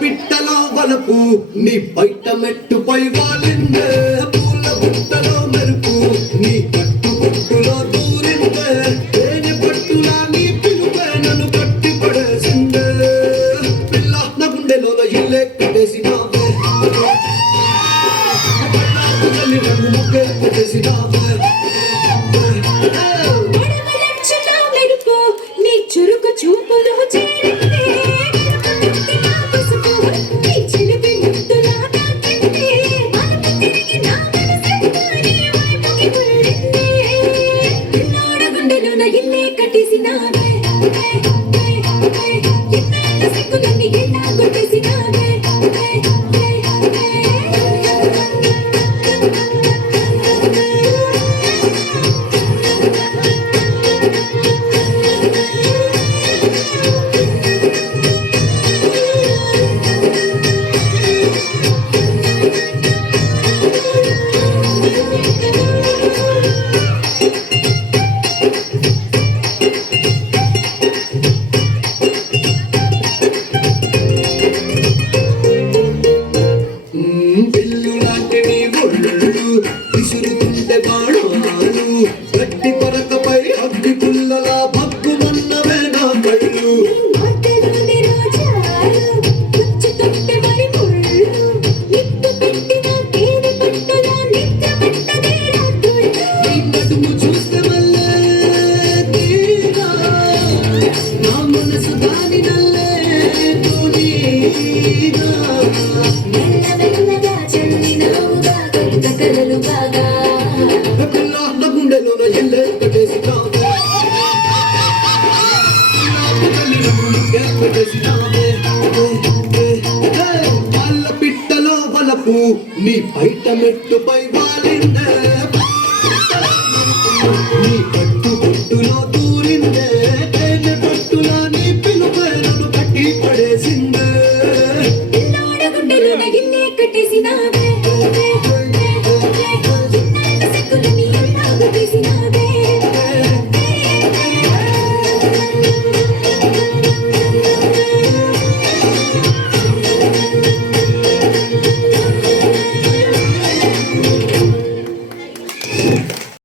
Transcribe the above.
పిట్టలో వలపు నీ బయట మెట్టుపై వాలిందే పూల బుట్టలో మెరుపు నీ కట్టు బొట్టులో దూరిందే తేనె పట్టులా నీ పిలుపే నన్ను కట్టి పడేసిందే పిల్ల నా గుండెలోన ఇల్లే కట్టేసినావే నన్ను ముగ్గే కట్టేసినావే చురుకు చూపులు కట్టేసినావే విసురుతుంటే బాణాలు గట్టి పరకపై అగ్గి పుల్లలా భగ్గుమన్నవే నా కళ్ళు నడుము చూస్తే మళ్ళీ తీరా నా మనసు దాని నల్లే పిట్టలో వలపు నీ బయట మెట్టుపై వాలిందే